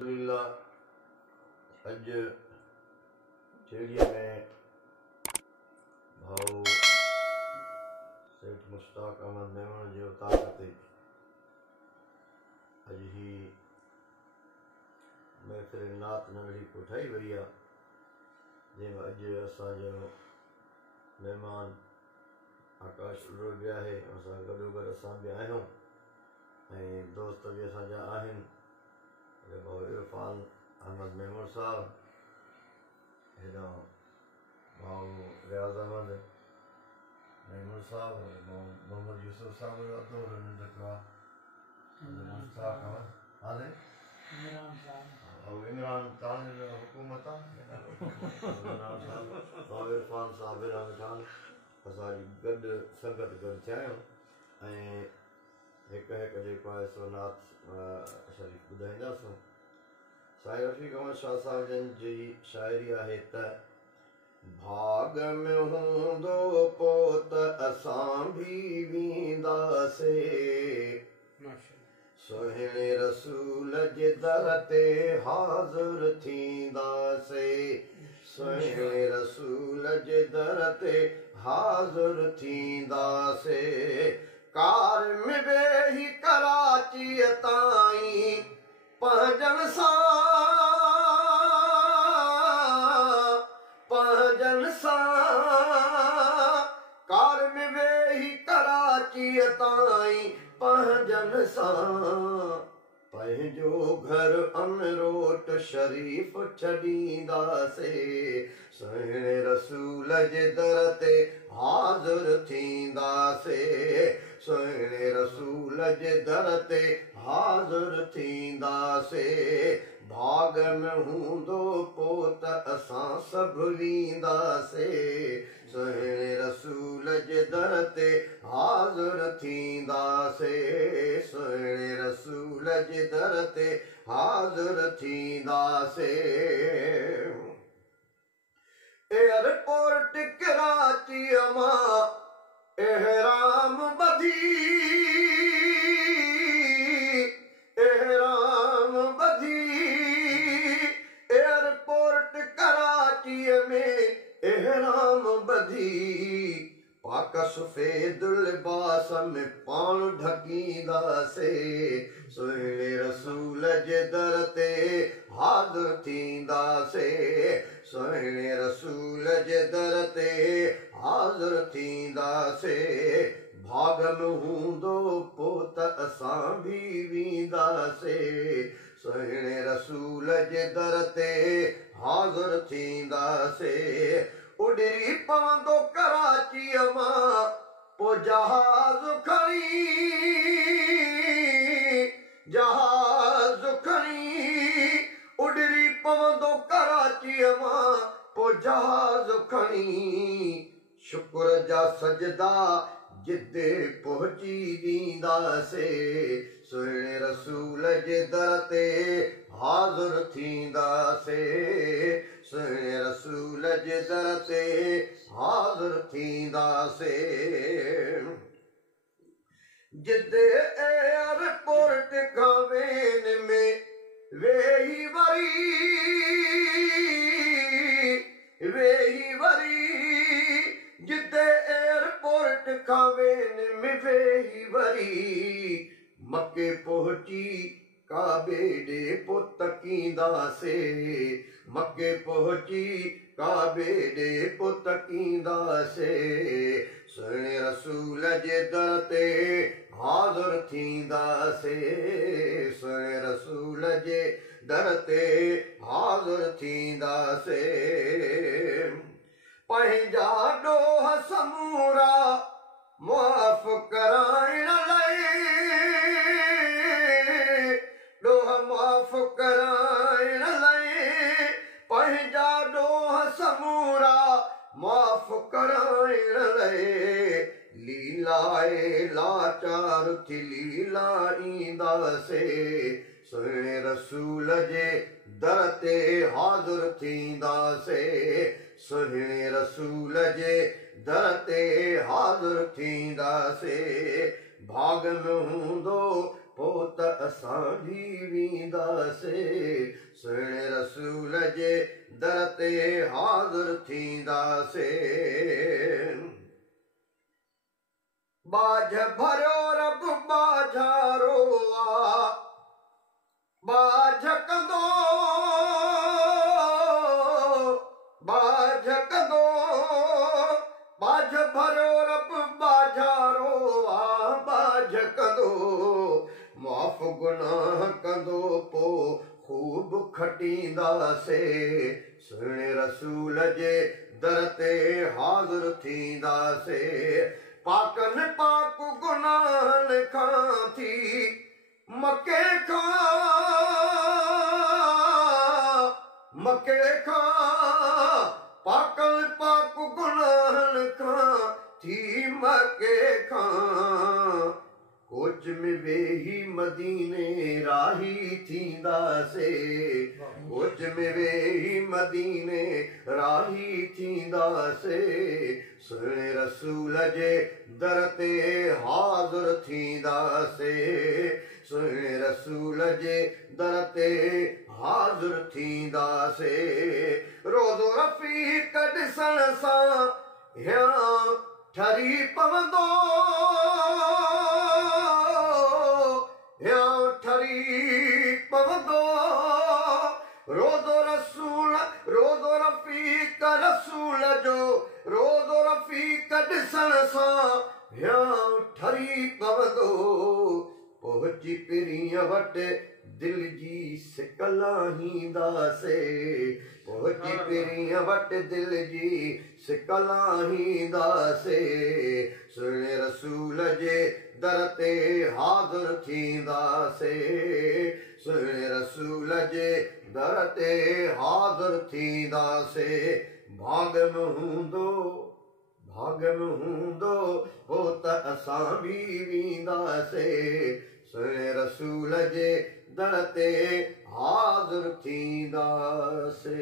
अल्हम्दुलिल्लाह अज टेड़ीअ में भाऊ सेठ मुश्ताक अहमद मेमण जे उतार ते अज ही महफ़िल नात नंढड़ी कोठाई वई आहे, जंहिंमें अॼु असांजो महिमान आकाश उर्र बि आहे, असां गॾोगॾु असां बि आहियूं ऐं दोस्त बि असांजा आहिनि। भाऊ इरफान अहमद मेमण साहब, हेॾां भाऊ रियाज़ अहमद मेमण साहब, भाऊ मोहम्मद यूसुफ साहब जो अधो नंढ पियो आहे, मुश्ताक अहमद हाणे भाऊ इमरान तव्हांजो हुकूमत आहे, भाऊ इरफान साहब हेॾां वेठा आहिनि। असांजी गॾु संगत गॾु थिया आहियूं ऐं हिकु हिकु जेको आहे सो नात शरीफ़ ॿुधाईंदासीं। साईं रफ़ीक़ अहमद शाह साहब जन जी शाइरी आहे त भाग में हूंदो पोइ त असां बि वेंदासीं, सुहिणे रसूल जे दर ते हाज़िर थींदासीं, सुहिणे रसूल जे दर ते हाज़िर थींदासीं। कार में वेही कराची ताईं पंहिंजनि सां, कार में वेही कराची ताईं पंहिंजनि सां, पंहिंजो घर अमरोट शरीफ़ छॾींदासीं, सुहिणे रसूल जे दर ते हाज़िर थींदासीं, सुहिणे रसूल जे दर ते हाज़िर थींदासीं। भाग में हूंदो पोइ त असां सभु वेंदासीं, सुहिणे रसूल जे दर ते हाज़िर थींदासीं, सुहिणे रसूल जे दर ते हाज़िर थींदासीं। एयरपोर्ट कराचीअ मां एहराम ॿधी, एयरपोर्ट कराचीअ में एहराम ॿधी, पाक सफ़ेद लिबास में पाण ढकींदासीं, सुहिणे रसूल जे दर ते हाज़िर थींदासीं, सुहिणे रसूल जे दर ते हाज़िर थींदासीं। भाग में हूंदो पोइ त असां बि वेंदासीं, सुहिणे रसूल जे दर ते हाज़िर थींदासीं। उॾरी पवंदो कराचीअ मां पोइ जहाज़ खणी, उॾरी पवंदो कराचीअ मां पोइ जहाज़ खणी, शुक्र जा सजदा जिते पहुची ॾींदासीं, सुहिणे रसूल जे दर ते हाज़िर थींदासीं, सुहिणे रसूल जे दर ते हाज़िर थींदासीं। जिते एयरपोर्ट खां वेन में वेही वरी, जिते एयरपोर्ट खां वेन में वेही वरी, मके पहुची काबे ॾे पोइ तकींदासीं, मके पहुची काबे ॾे पोइ तकींदासीं, सुहिणे रसूल जे दर ते हाज़िर थींदासीं, सुहिणे रसूल जे दर ते हाज़िर थींदासीं। पंहिंजा ॾोह समूरा मुआफ़ कराइण लाइ, ॾोह मुआफ़ कराइण लाइ, पंहिंजा ॾोह समूरा मुआफ़ कराइण लाइ, लीलाए लाचार थी लीलाईंदासीं, सुहिणे रसूल जे दर ते हाज़िर थींदासीं, सुहिणे रसूल जे दर ते हाज़िर थींदासीं। भाग में हूंदो पोइ त असां बि वेंदासीं, बाझ भरियो रब बाझारो आ बाझ कंदो बाझ कंदो बाझ भरियो रब बाझारो आ बाझ कंदो माफ़ गुनाह कंदो पो खूब खटींदासे सुहिणे रसूल जे दर ते हाज़िर थींदासे पाकनि पाक गुनाहनि खां थी मके खां पाकनि पाक गुनाहनि खां थी मके खां कोच में वेही मदीने राही थींदासे कोच में वेही मदीने राही थींदासे सुहिणे रसूल जे दर ते हाज़िर थींदासे सुहिणे रसूल जे दर ते हाज़िर थींदासे रोज़ो रफ़ीक ॾिसण सां हियां ठरी पवंदो ठरी पवंदो रोज़ो रफ़ीक रसूल जो रोज़ो रफ़ीक ॾिसण सां ठरी पवंदो पहुची पिरीअ वटि दिल जी सिक लाहींदासे पहुची पिरीअ वटि दिल जी सिक लाहींदासे सुहिणे रसूल जे दर ते हाज़िर थींदासे सुहिणे रसूल जे दर ते हाज़िर थींदासे भाग में हूंदो हो त असां बि वेंदासे सुहिणे रसूल जे दर ते हाज़िर थींदासे।